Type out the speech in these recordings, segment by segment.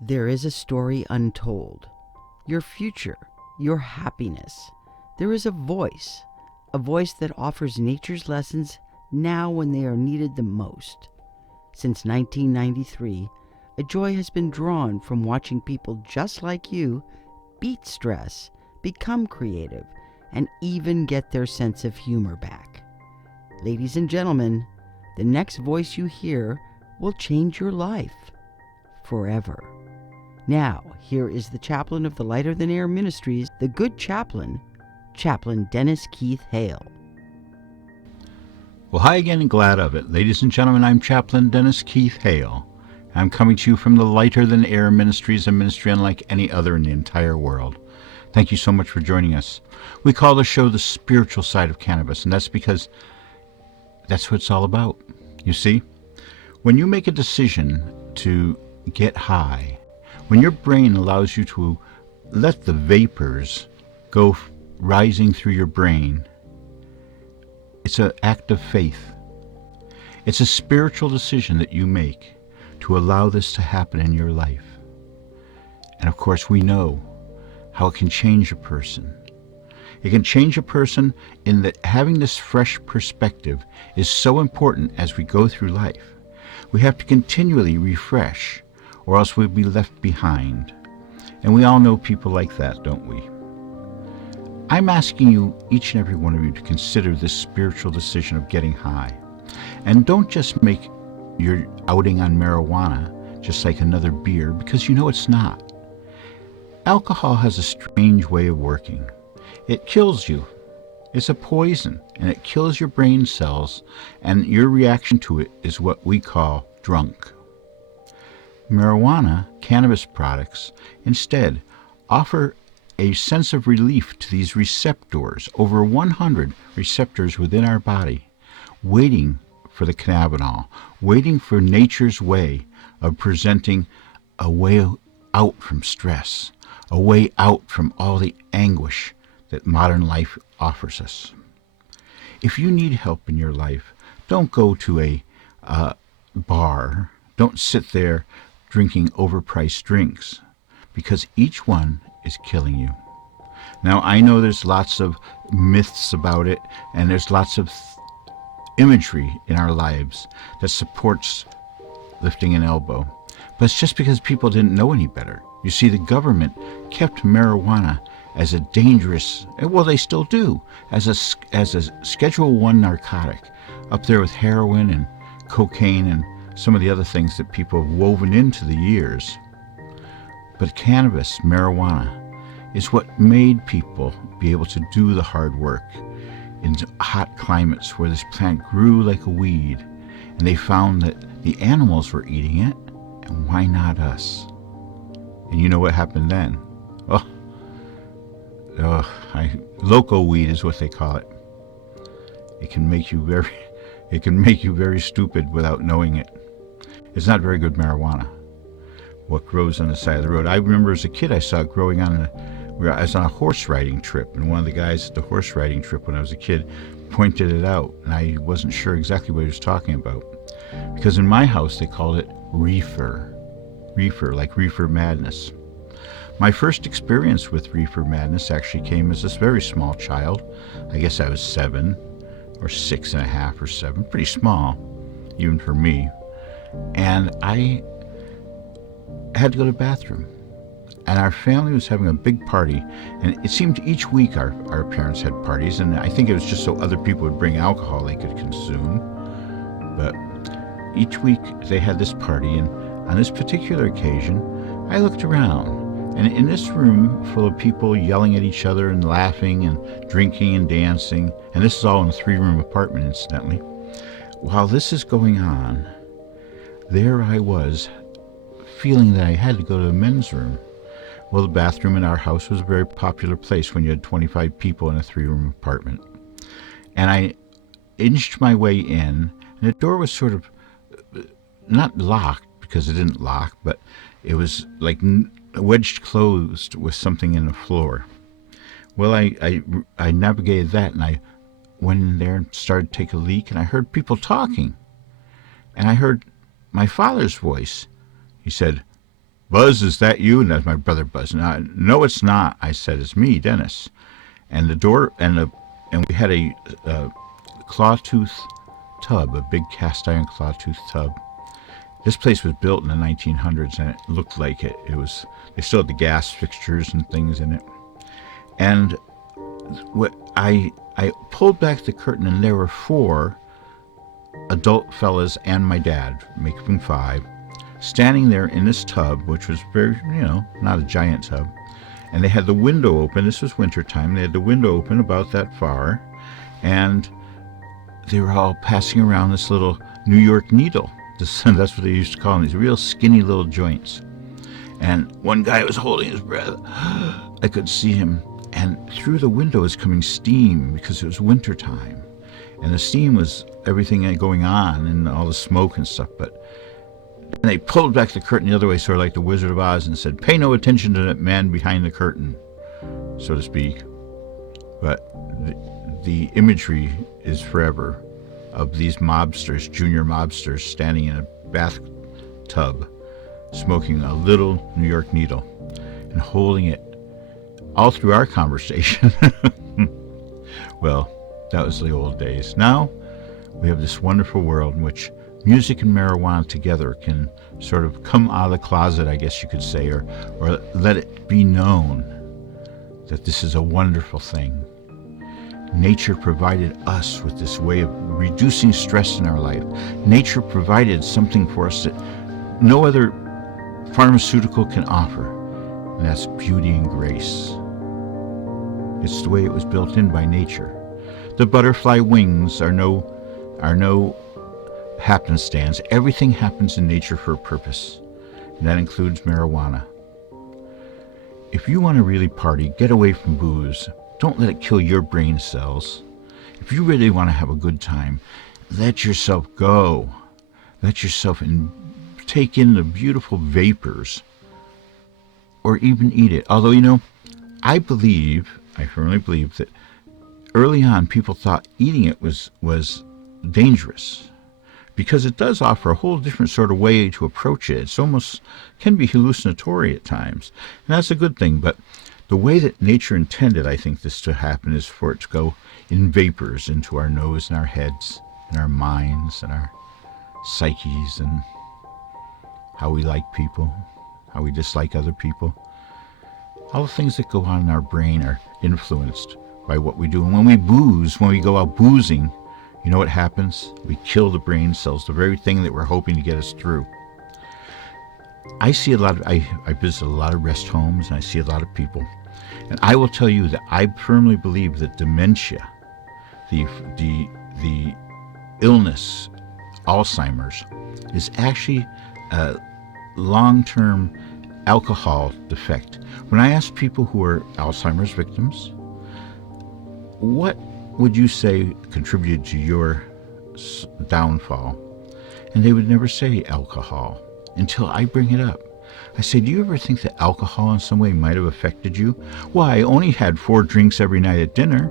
There is a story untold. Your future, your happiness. There is a voice that offers nature's lessons now when they are needed the most. Since 1993, a joy has been drawn from watching people just like you beat stress, become creative, and even get their sense of humor back. Ladies and gentlemen, the next voice you hear will change your life forever. Now, here is the chaplain of the Lighter Than Air Ministries, the good chaplain, Chaplain Dennis Keith Hale. Well, hi again and glad of it. Ladies and gentlemen, I'm Chaplain Dennis Keith Hale. I'm coming to you from the Lighter Than Air Ministries, a ministry unlike any other in the entire world. Thank you so much for joining us. We call the show the Spiritual Side of Cannabis, and that's because that's what it's all about. You see, when you make a decision to get high, when your brain allows you to let the vapors go rising through your brain, it's an act of faith. It's a spiritual decision that you make to allow this to happen in your life. And of course, we know how it can change a person. It can change a person in that having this fresh perspective is so important as we go through life. We have to continually refresh, or else we'll be left behind. And we all know people like that, don't we? I'm asking you, each and every one of you, to consider this spiritual decision of getting high. And don't just make your outing on marijuana just like another beer, because you know it's not. Alcohol has a strange way of working. It kills you. It's a poison, and it kills your brain cells, and your reaction to it is what we call drunk. Marijuana, cannabis products, instead offer a sense of relief to these receptors, over 100 receptors within our body, waiting for the cannabinol, waiting for nature's way of presenting a way out from stress, a way out from all the anguish that modern life offers us. If you need help in your life, don't go to a bar. Don't sit there drinking overpriced drinks, because each one is killing you. Now, I know there's lots of myths about it, and there's lots of imagery in our lives that supports lifting an elbow, but it's just because people didn't know any better. You see, the government kept marijuana as a dangerous, well, they still do, as a Schedule I narcotic, up there with heroin and cocaine and some of the other things that people have woven into the years. But cannabis, marijuana, is what made people be able to do the hard work in hot climates where this plant grew like a weed, and they found that the animals were eating it, and why not us? And you know what happened then? Loco weed is what they call it. It can make you very stupid without knowing it. It's not very good marijuana, what grows on the side of the road. I remember as a kid I saw it growing I was on a horse riding trip, and one of the guys at the horse riding trip when I was a kid pointed it out, and I wasn't sure exactly what he was talking about. Because in my house they called it reefer, like reefer madness. My first experience with reefer madness actually came as this very small child. I guess I was 7 or 6.5 or 7, pretty small, even for me. And I had to go to the bathroom. And our family was having a big party. And it seemed each week our parents had parties. And I think it was just so other people would bring alcohol they could consume. But each week they had this party. And on this particular occasion, I looked around. And in this room full of people yelling at each other and laughing and drinking and dancing, and this is all in a 3-room apartment, incidentally, while this is going on, there I was, feeling that I had to go to the men's room. Well, the bathroom in our house was a very popular place when you had 25 people in a 3-room apartment. And I inched my way in, and the door was sort of not locked, because it didn't lock, but it was like wedged closed with something in the floor. Well, I navigated that, and I went in there and started to take a leak, and I heard people talking. And I heard my father's voice. He said, "Buzz, is that you?" And that's my brother Buzz. No, it's not. I said, "It's me, Dennis." And the door, and we had a claw-tooth tub, a big cast iron claw-tooth tub. This place was built in the 1900s, and it looked like it. They still had the gas fixtures and things in it. And I pulled back the curtain, and there were 4 adult fellas and my dad, making 5, standing there in this tub, which was very, not a giant tub. And they had the window open. This was wintertime. They had the window open about that far. And they were all passing around this little New York needle. That's what they used to call them, these real skinny little joints. And one guy was holding his breath. I could see him. And through the window was coming steam because it was wintertime. And the steam was everything going on and all the smoke and stuff. But they pulled back the curtain the other way, sort of like the Wizard of Oz, and said, "Pay no attention to that man behind the curtain," so to speak. But the imagery is forever of these mobsters, junior mobsters, standing in a bathtub, smoking a little New York needle and holding it all through our conversation. Well, that was the old days. Now we have this wonderful world in which music and marijuana together can sort of come out of the closet, I guess you could say, or let it be known that this is a wonderful thing. Nature provided us with this way of reducing stress in our life. Nature provided something for us that no other pharmaceutical can offer, and that's beauty and grace. It's the way it was built in by nature. The butterfly wings are no happenstance. Everything happens in nature for a purpose, and that includes marijuana. If you want to really party, get away from booze. Don't let it kill your brain cells. If you really want to have a good time, let yourself go. Let yourself take in the beautiful vapors, or even eat it. Although, I firmly believe that early on people thought eating it was dangerous, because it does offer a whole different sort of way to approach it. It's almost can be hallucinatory at times, and that's a good thing. But the way that nature intended, I think, this to happen is for it to go in vapors into our nose and our heads and our minds and our psyches, and how we like people, how we dislike other people. All the things that go on in our brain are influenced by what we do. And when we go out boozing, you know what happens? We kill the brain cells, the very thing that we're hoping to get us through. I visit a lot of rest homes, and I see a lot of people. And I will tell you that I firmly believe that dementia, the illness, Alzheimer's, is actually a long-term alcohol defect. When I ask people who are Alzheimer's victims, what would you say contributed to your downfall? And they would never say alcohol until I bring it up. I say, do you ever think that alcohol in some way might have affected you? Well, I only had 4 drinks every night at dinner,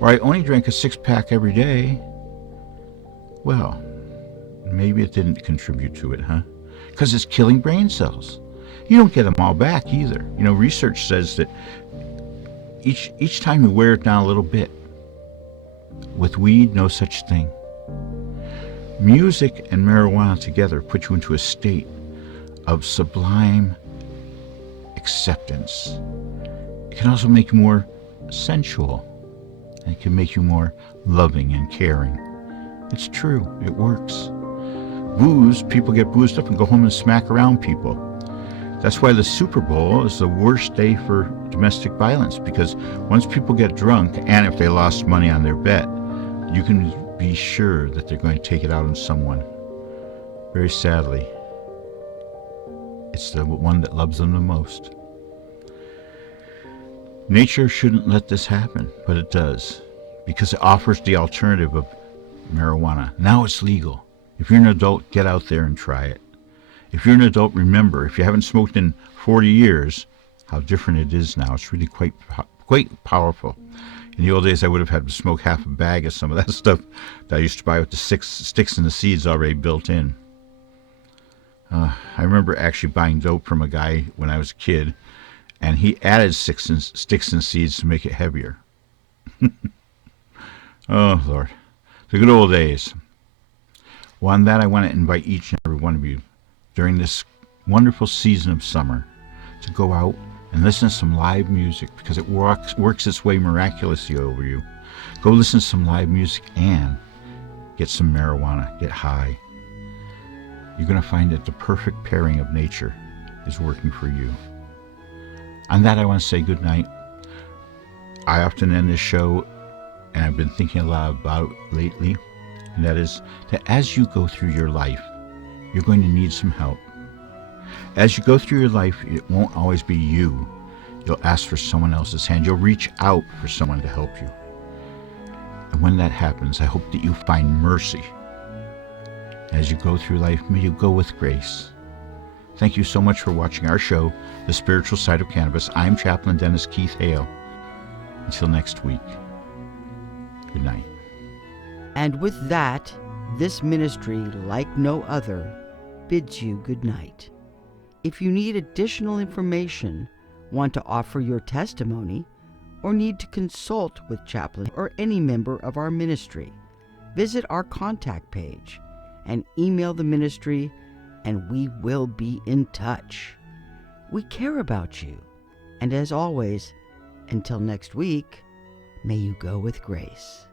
or I only drank a 6-pack every day. Well, maybe it didn't contribute to it, huh? Because it's killing brain cells. You don't get them all back either. Research says that each time you wear it down a little bit. With weed, no such thing. Music and marijuana together put you into a state of sublime acceptance. It can also make you more sensual, and it can make you more loving and caring. It's true, it works. Booze, people get boozed up and go home and smack around people. That's why the Super Bowl is the worst day for domestic violence, because once people get drunk, and if they lost money on their bet, you can be sure that they're going to take it out on someone. Very sadly, it's the one that loves them the most. Nature shouldn't let this happen, but it does, because it offers the alternative of marijuana. Now it's legal. If you're an adult, get out there and try it. If you're an adult, remember, if you haven't smoked in 40 years, how different it is now. It's really quite powerful. In the old days, I would have had to smoke half a bag of some of that stuff that I used to buy with the sticks and the seeds already built in. I remember actually buying dope from a guy when I was a kid, and he added sticks and seeds to make it heavier. Oh, Lord. The good old days. Well, on that, I want to invite each and every one of you during this wonderful season of summer to go out and listen to some live music, because it works its way miraculously over you. Go listen to some live music and get some marijuana, get high. You're going to find that the perfect pairing of nature is working for you. On that, I want to say good night. I often end this show, and I've been thinking a lot about it lately, and that is that as you go through your life, you're going to need some help. As you go through your life, it won't always be you. You'll ask for someone else's hand. You'll reach out for someone to help you. And when that happens, I hope that you find mercy. As you go through life, may you go with grace. Thank you so much for watching our show, The Spiritual Side of Cannabis. I'm Chaplain Dennis Keith Hale. Until next week, good night. And with that, this ministry, like no other, bids you good night. If you need additional information, want to offer your testimony, or need to consult with Chaplain or any member of our ministry, visit our contact page and email the ministry, and we will be in touch. We care about you, and as always, until next week, may you go with grace.